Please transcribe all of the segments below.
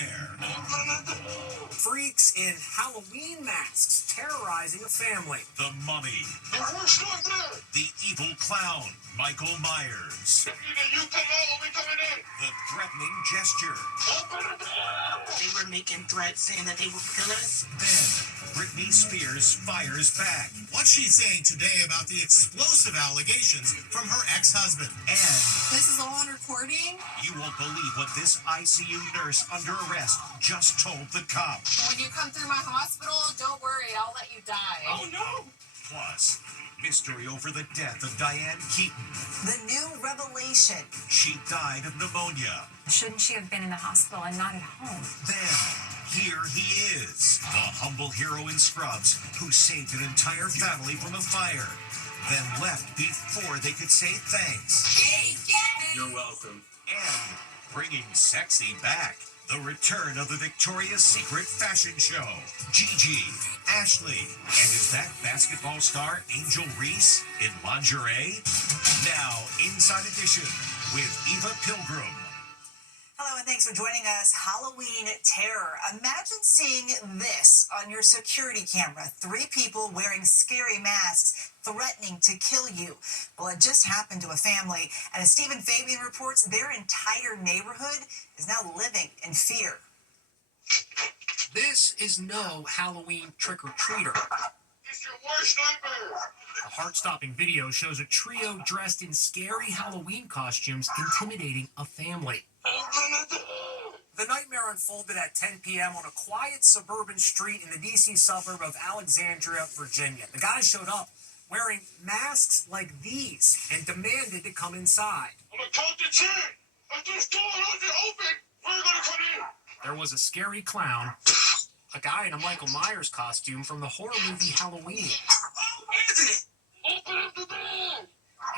Nightmare. Freaks in Halloween masks terrorizing a family. The Mummy. The Evil Clown, Michael Myers. You come out, we coming in. The Threatening Gesture. They were making threats saying that they would kill us. Then, Britney Spears fires back. What's she saying today about the explosive allegations from her ex-husband? And This is all on recording? you won't believe what this ICU nurse under arrest just told the cops. When you come through my hospital, don't worry, I'll let you die. Oh no! Plus, mystery over the death of Diane Keaton. The new revelation. She died of pneumonia. Shouldn't she have been in the hospital and not at home? Then, here he is, the humble hero in Scrubs who saved an entire family from a fire, then left before they could say thanks. You're welcome. And bringing sexy back, the return of the Victoria's Secret fashion show. Gigi, Ashley, and is that basketball star Angel Reese in lingerie? Now, Inside Edition with Eva Pilgrim. Hello and thanks for joining us. Halloween terror. Imagine seeing this on your security camera. 3 people wearing scary masks threatening to kill you. Well, it just happened to a family. And as Stephen Fabian reports, their entire neighborhood is now living in fear. This is no Halloween trick-or-treater. It's your worst nightmare. A heart-stopping video shows a trio dressed in scary Halloween costumes intimidating a family. The nightmare unfolded at 10 p.m. on a quiet suburban street in the D.C. suburb of Alexandria, Virginia. The guys showed up wearing masks like these and demanded to come inside. I'm gonna count to 10. If this door isn't open, we're gonna come in. There was a scary clown, a guy in a Michael Myers costume from the horror movie Halloween, Open up the door.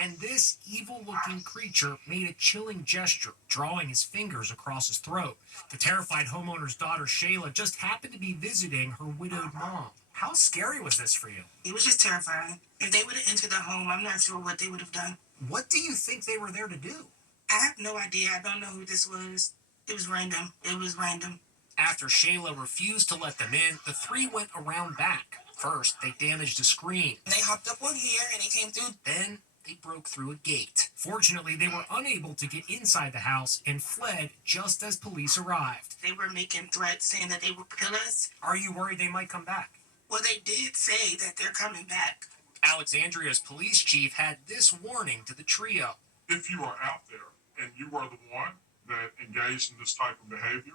and this evil-looking creature made a chilling gesture, drawing his fingers across his throat. The terrified homeowner's daughter, Shayla, just happened to be visiting her widowed mom. How scary was this for you? It was just terrifying. If they would have entered the home, I'm not sure what they would have done. What do you think they were there to do? I have no idea. I don't know who this was. It was random. After Shayla refused to let them in, the 3 went around back. First, they damaged a screen. They hopped up on here and they came through. Then, they broke through a gate. Fortunately, they were unable to get inside the house and fled just as police arrived. They were making threats saying that they would kill us. Are you worried they might come back? Well, they did say that they're coming back. Alexandria's police chief had this warning to the trio. If you are out there and you are the one that engaged in this type of behavior,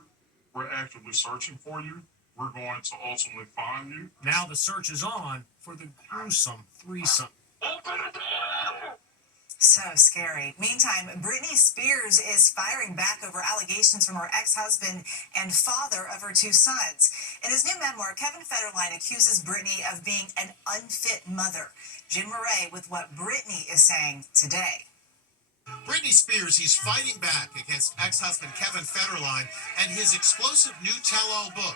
we're actively searching for you. We're going to ultimately find you. Now the search is on for the gruesome threesome. So scary. Meantime, Britney Spears is firing back over allegations from her ex-husband and father of her 2 sons. In his new memoir, Kevin Federline accuses Britney of being an unfit mother. Jim Murray with what Britney is saying today. Britney Spears, he's fighting back against ex-husband Kevin Federline and his explosive new tell-all book.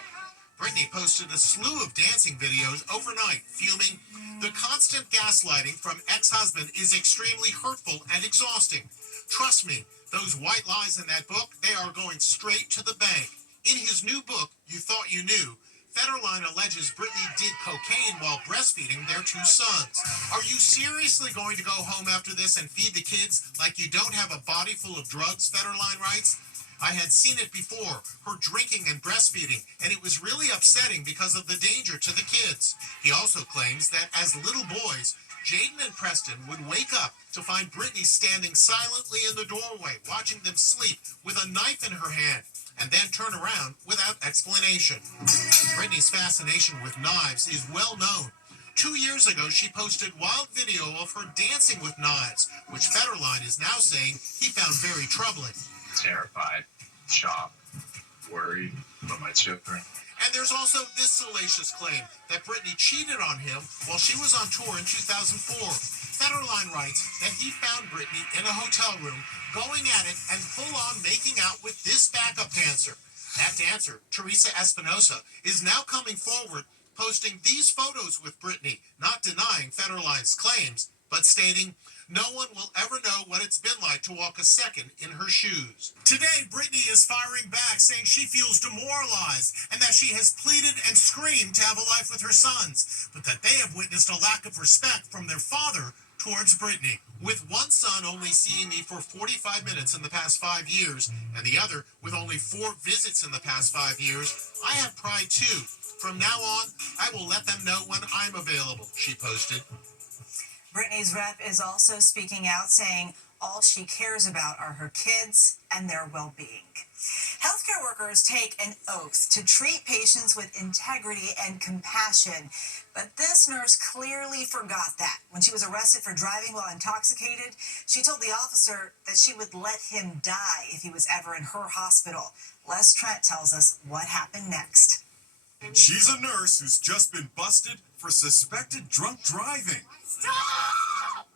Britney posted a slew of dancing videos overnight, fuming, "The constant gaslighting from ex-husband is extremely hurtful and exhausting. Trust me, those white lies in that book, they are going straight to the bank." In his new book, You Thought You Knew, Federline alleges Britney did cocaine while breastfeeding their 2 sons. Are you seriously going to go home after this and feed the kids like you don't have a body full of drugs, Federline writes? I had seen it before, her drinking and breastfeeding, and it was really upsetting because of the danger to the kids. He also claims that as little boys, Jaden and Preston would wake up to find Britney standing silently in the doorway, watching them sleep with a knife in her hand, and then turn around without explanation. Britney's fascination with knives is well known. 2 years ago, she posted wild video of her dancing with knives, which Federline is now saying he found very troubling. Terrified, shocked, worried about my children. And there's also this salacious claim that Britney cheated on him while she was on tour in 2004. Federline writes that he found Britney in a hotel room going at it and full-on making out with this backup dancer. That dancer, Teresa Espinosa, is now coming forward, posting these photos with Britney, not denying Federline's claims, but stating, "No one will ever know what it's been like to walk a second in her shoes." Today, Britney is firing back, saying she feels demoralized and that she has pleaded and screamed to have a life with her sons, but that they have witnessed a lack of respect from their father towards Britney. With one son only seeing me for 45 minutes in the past 5 years, and the other with only 4 visits in the past 5 years, I have pride too. From now on, I will let them know when I'm available, she posted. Britney's rep is also speaking out, saying all she cares about are her kids and their well-being. Healthcare workers take an oath to treat patients with integrity and compassion, but this nurse clearly forgot that. When she was arrested for driving while intoxicated, she told the officer that she would let him die if he was ever in her hospital. Les Trent tells us what happened next. She's a nurse who's just been busted for suspected drunk driving. Stop!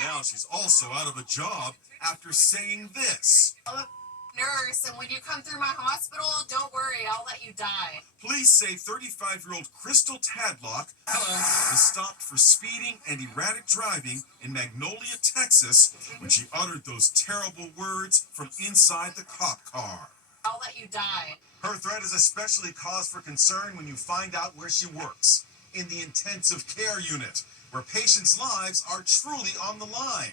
Now she's also out of a job after saying this. I'm a nurse, and when you come through my hospital, don't worry, I'll let you die. Police say 35-year-old Crystal Tadlock was stopped for speeding and erratic driving in Magnolia, Texas, when she uttered those terrible words from inside the cop car. I'll let you die. Her threat is especially cause for concern when you find out where she works, in the intensive care unit, where patients' lives are truly on the line.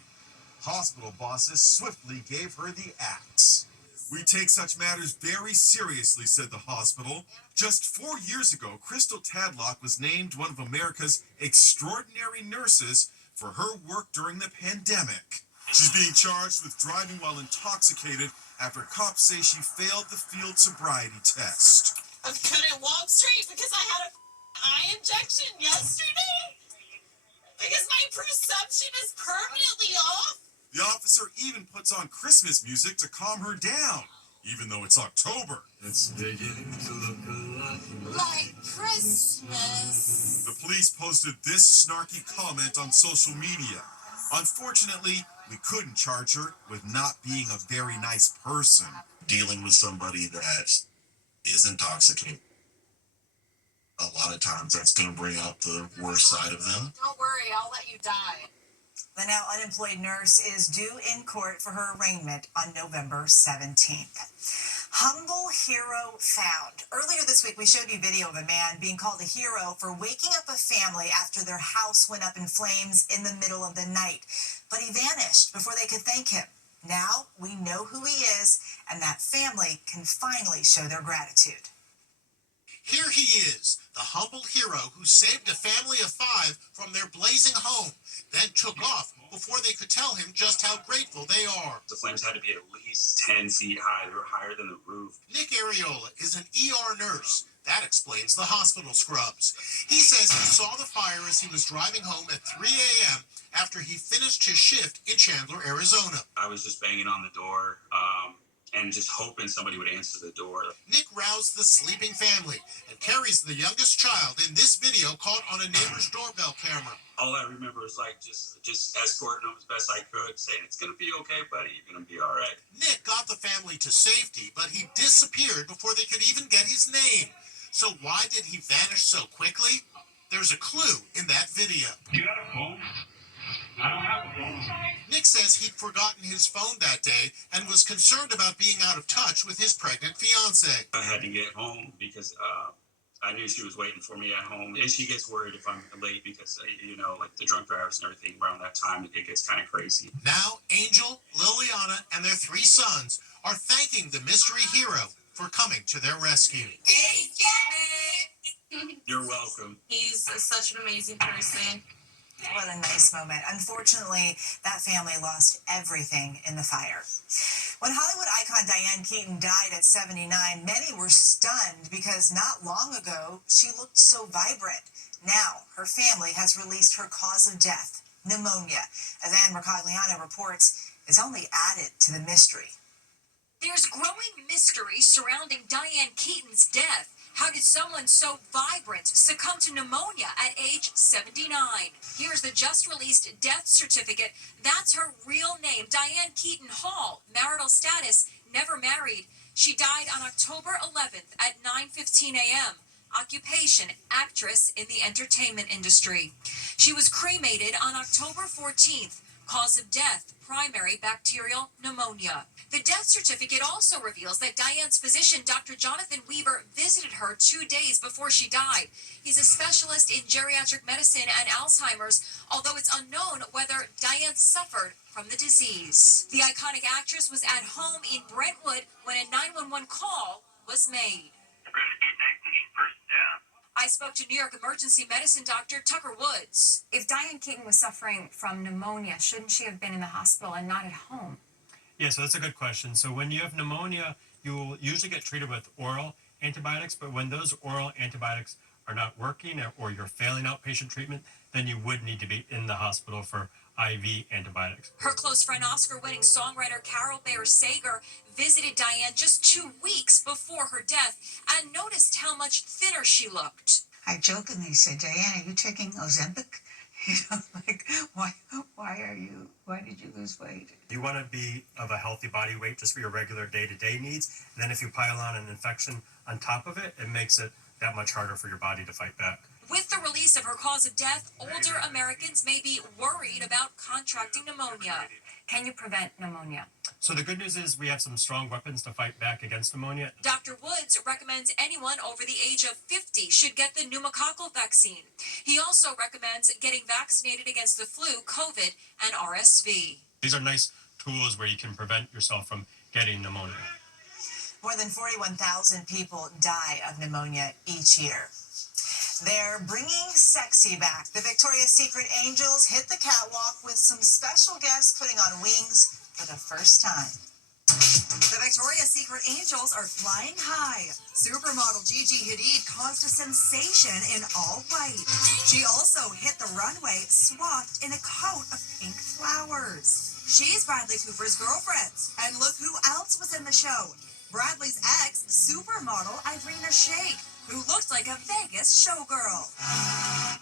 Hospital bosses swiftly gave her the axe. We take such matters very seriously, said the hospital. Just 4 years ago, Crystal Tadlock was named one of America's extraordinary nurses for her work during the pandemic. She's being charged with driving while intoxicated after cops say she failed the field sobriety test. I couldn't walk straight because I had a eye injection yesterday. Because my perception is permanently off. The officer even puts on Christmas music to calm her down, even though it's October. It's beginning to look a lot Like Christmas. The police posted this snarky comment on social media. Unfortunately, we couldn't charge her with not being a very nice person. Dealing with somebody that is intoxicated, a lot of times that's going to bring out the worst side of them. Don't worry, I'll let you die. The now unemployed nurse is due in court for her arraignment on November 17th. Humble hero found. Earlier this week, we showed you video of a man being called a hero for waking up a family after their house went up in flames in the middle of the night. But he vanished before they could thank him. Now we know who he is, and that family can finally show their gratitude. Here he is, the humble hero who saved a family of 5 from their blazing home, then took off before they could tell him just how grateful they are. The flames had to be at least 10 feet high. They were higher than the roof. Nick Ariola is an ER nurse. That explains the hospital scrubs. He says he saw the fire as he was driving home at 3 a.m. after he finished his shift in Chandler, Arizona. I was just banging on the door and just hoping somebody would answer the door. Nick roused the sleeping family and carries the youngest child in this video caught on a neighbor's doorbell camera. All I remember was like just escorting him as best I could, saying, "It's going to be okay, buddy. You're going to be all right." Nick got the family to safety, but he disappeared before they could even get his name. So why did he vanish so quickly? There's a clue in that video. You got a phone? I don't have a phone. Nick says he'd forgotten his phone that day and was concerned about being out of touch with his pregnant fiancée. I had to get home because I knew she was waiting for me at home. And she gets worried if I'm late because, like the drunk drivers and everything around that time, it gets kind of crazy. Now, Angel, Liliana, and their 3 sons are thanking the mystery hero for coming to their rescue. You're welcome. He's such an amazing person. What a nice moment. Unfortunately, that family lost everything in the fire. When Hollywood icon Diane Keaton died at 79, many were stunned because not long ago, she looked so vibrant. Now, her family has released her cause of death, pneumonia. As Anne Mercogliano reports, it's only added to the mystery. There's growing mystery surrounding Diane Keaton's death. How did someone so vibrant succumb to pneumonia at age 79? Here's the just-released death certificate. That's her real name, Diane Keaton Hall. Marital status, never married. She died on October 11th at 9:15 a.m. occupation, actress in the entertainment industry. She was cremated on October 14th. Cause of death, primary bacterial pneumonia. The death certificate also reveals that Diane's physician, Dr. Jonathan Weaver, visited her 2 days before she died. He's a specialist in geriatric medicine and Alzheimer's, although it's unknown whether Diane suffered from the disease. The iconic actress was at home in Brentwood when a 911 call was made. I spoke to New York emergency medicine doctor Tucker Woods. If Diane Keaton was suffering from pneumonia, shouldn't she have been in the hospital and not at home? Yeah, so that's a good question. So when you have pneumonia, you will usually get treated with oral antibiotics, but when those oral antibiotics are not working or you're failing outpatient treatment, then you would need to be in the hospital for IV antibiotics. Her close friend, Oscar-winning songwriter Carol Bayer Sager, visited Diane just 2 weeks before her death and noticed how much thinner she looked. I jokingly said, Diane, are you taking Ozempic? You know, like, why did you lose weight? You want to be of a healthy body weight just for your regular day-to-day needs. And then if you pile on an infection on top of it, it makes it that much harder for your body to fight back. With the release of her cause of death, older Americans may be worried about contracting pneumonia. Can you prevent pneumonia? So the good news is we have some strong weapons to fight back against pneumonia. Dr. Woods recommends anyone over the age of 50 should get the pneumococcal vaccine. He also recommends getting vaccinated against the flu, COVID, and RSV. These are nice tools where you can prevent yourself from getting pneumonia. More than 41,000 people die of pneumonia each year. They're bringing sexy back. The Victoria's Secret Angels hit the catwalk with some special guests putting on wings for the first time. The Victoria's Secret Angels are flying high. Supermodel Gigi Hadid caused a sensation in all white. She also hit the runway swathed in a coat of pink flowers. She's Bradley Cooper's girlfriend. And look who else was in the show. Bradley's ex, supermodel Irina Shayk, who looked like a Vegas showgirl.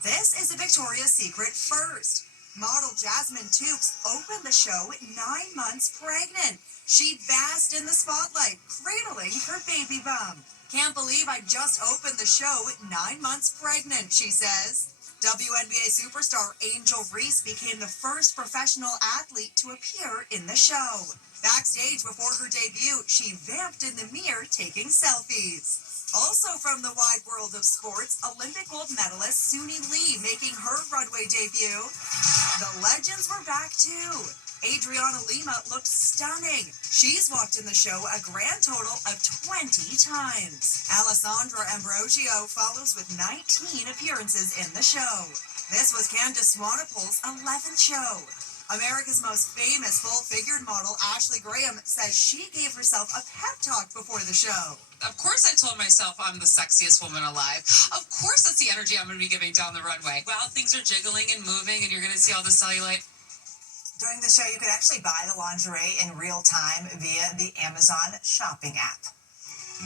This is a Victoria's Secret first. Model Jasmine Toopes opened the show 9 months pregnant. She basked in the spotlight, cradling her baby bump. Can't believe I just opened the show 9 months pregnant, she says. WNBA superstar Angel Reese became the first professional athlete to appear in the show. Backstage before her debut, she vamped in the mirror taking selfies. Also from the wide world of sports, Olympic gold medalist Suni Lee making her runway debut. The legends were back too. Adriana Lima looked stunning. She's walked in the show a grand total of 20 times. Alessandra Ambrosio follows with 19 appearances in the show. This was Candace Swanepoel's 11th show. America's most famous full-figured model, Ashley Graham, says she gave herself a pep talk before the show. Of course I told myself I'm the sexiest woman alive. Of course that's the energy I'm going to be giving down the runway. While things are jiggling and moving and you're going to see all the cellulite. During the show, you could actually buy the lingerie in real time via the Amazon shopping app.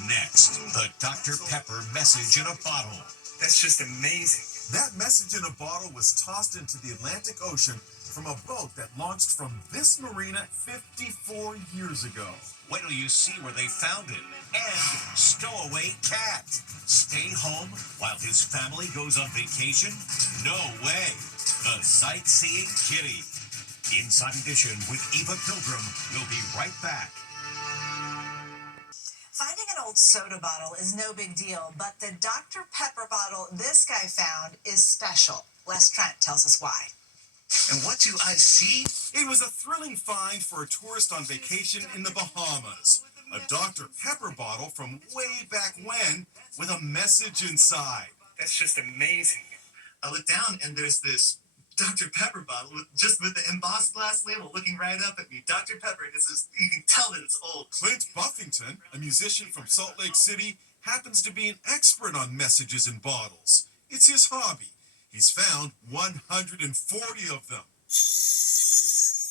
Next, the Dr. Pepper message in a bottle. That's just amazing. That message in a bottle was tossed into the Atlantic Ocean from a boat that launched from this marina 54 years ago. Wait till you see where they found it. And stowaway cat. Stay home while his family goes on vacation? No way. The sightseeing kitty. Inside Edition with Eva Pilgrim. We'll be right back. Finding an old soda bottle is no big deal, but the Dr. Pepper bottle this guy found is special. Les Trent tells us why. And what do I see? It was a thrilling find for a tourist on vacation in the Bahamas. A Dr. Pepper bottle from way back when with a message inside. That's just amazing. I look down and there's this Dr. Pepper bottle with the embossed glass label looking right up at me. Dr. Pepper, and you can tell that it's old. Clint Buffington, a musician from Salt Lake City, happens to be an expert on messages in bottles. It's his hobby. He's found 140 of them.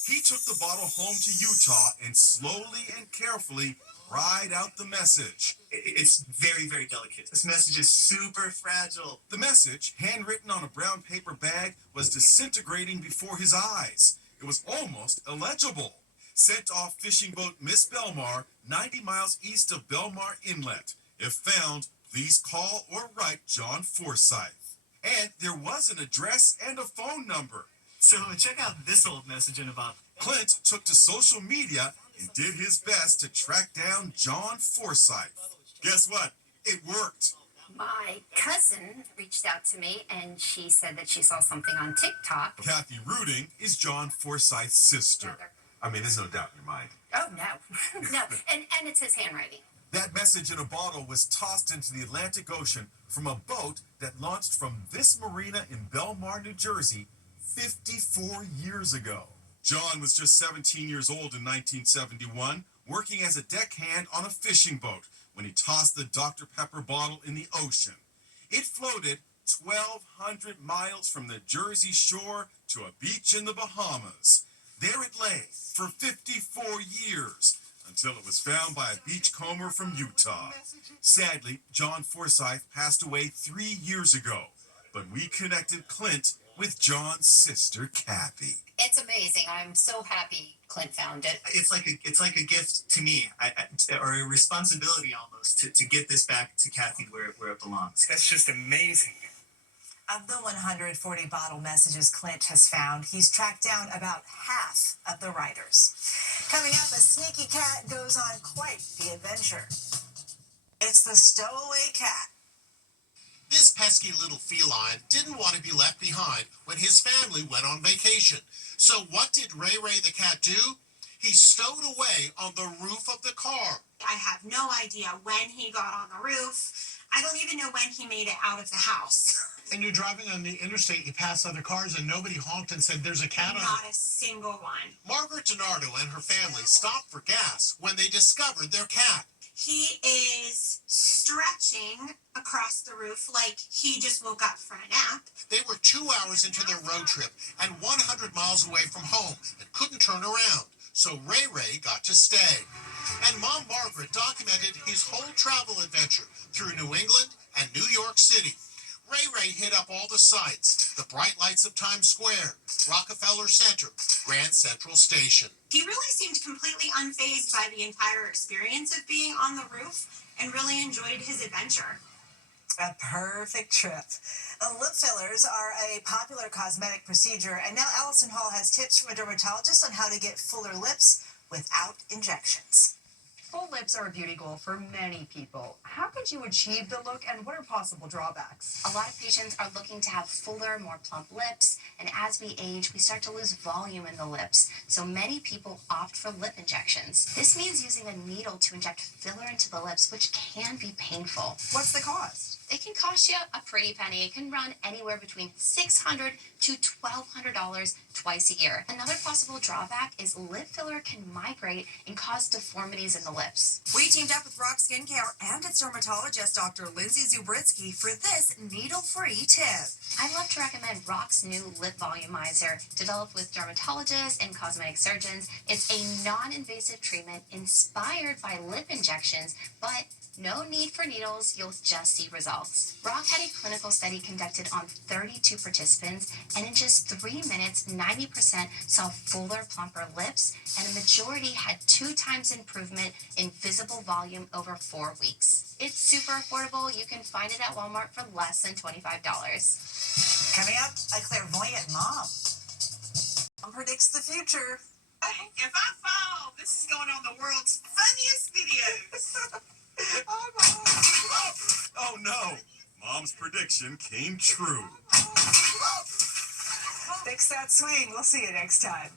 He took the bottle home to Utah and slowly and carefully pried out the message. It's very, very delicate. This message is super fragile. The message, handwritten on a brown paper bag, was disintegrating before his eyes. It was almost illegible. Sent off fishing boat Miss Belmar, 90 miles east of Belmar Inlet. If found, please call or write John Forsyth. And there was an address and a phone number. So check out this old message in a bottle. Clint took to social media and did his best to track down John Forsyth. Guess what? It worked. My cousin reached out to me and she said that she saw something on TikTok. Kathy Ruding is John Forsyth's sister. I mean, there's no doubt in your mind. Oh, no. No, and it's his handwriting. That message in a bottle was tossed into the Atlantic Ocean from a boat that launched from this marina in Belmar, New Jersey, 54 years ago. John was just 17 years old in 1971, working as a deckhand on a fishing boat when he tossed the Dr. Pepper bottle in the ocean. It floated 1,200 miles from the Jersey shore to a beach in the Bahamas. There it lay for 54 years until it was found by a beachcomber from Utah. Sadly, John Forsyth passed away 3 years ago, but we connected Clint with John's sister, Kathy. It's amazing. I'm so happy Clint found it. It's like a gift to me, or a responsibility almost, to get this back to Kathy where it belongs. That's just amazing. Of the 140 bottle messages Clint has found, he's tracked down about half of the writers. Coming up, a sneaky cat goes on quite the adventure. It's the stowaway cat. This pesky little feline didn't want to be left behind when his family went on vacation. So what did Ray Ray the cat do? He stowed away on the roof of the car. I have no idea when he got on the roof. I don't even know when he made it out of the house. And you're driving on the interstate, you pass other cars, and nobody honked and said there's a cat on. Not a single one. Margaret DiNardo and her family stopped for gas when they discovered their cat. He is stretching across the roof like he just woke up from a nap. They were 2 hours into their road trip and 100 miles away from home and couldn't turn around. So Ray Ray got to stay. And Mom Margaret documented his whole travel adventure through New England and New York City. Ray Ray hit up all the sights, the bright lights of Times Square, Rockefeller Center, Grand Central Station. He really seemed completely unfazed by the entire experience of being on the roof and really enjoyed his adventure. A perfect trip. Lip fillers are a popular cosmetic procedure, and now Allison Hall has tips from a dermatologist on how to get fuller lips without injections. Full lips are a beauty goal for many people. How could you achieve the look, and what are possible drawbacks? A lot of patients are looking to have fuller, more plump lips, and as we age, we start to lose volume in the lips. So many people opt for lip injections. This means using a needle to inject filler into the lips, which can be painful. What's the cost? It can cost you a pretty penny. It can run anywhere between $600 to $1,200 twice a year. Another possible drawback is lip filler can migrate and cause deformities in the lips. We teamed up with Rock Skincare and its dermatologist, Dr. Lindsay Zubritsky, for this needle-free tip. I'd love to recommend Rock's new lip volumizer, developed with dermatologists and cosmetic surgeons. It's a non-invasive treatment inspired by lip injections, but no need for needles, you'll just see results. Rock had a clinical study conducted on 32 participants, and in just 3 minutes, 90% saw fuller, plumper lips, and a majority had 2 times improvement in visible volume over 4 weeks. It's super affordable. You can find it at Walmart for less than $25. Coming up, a clairvoyant mom. Mom predicts the future. If I fall, this is going on the world's funniest videos. Oh no! Mom's prediction came true. Fix that swing. We'll see you next time.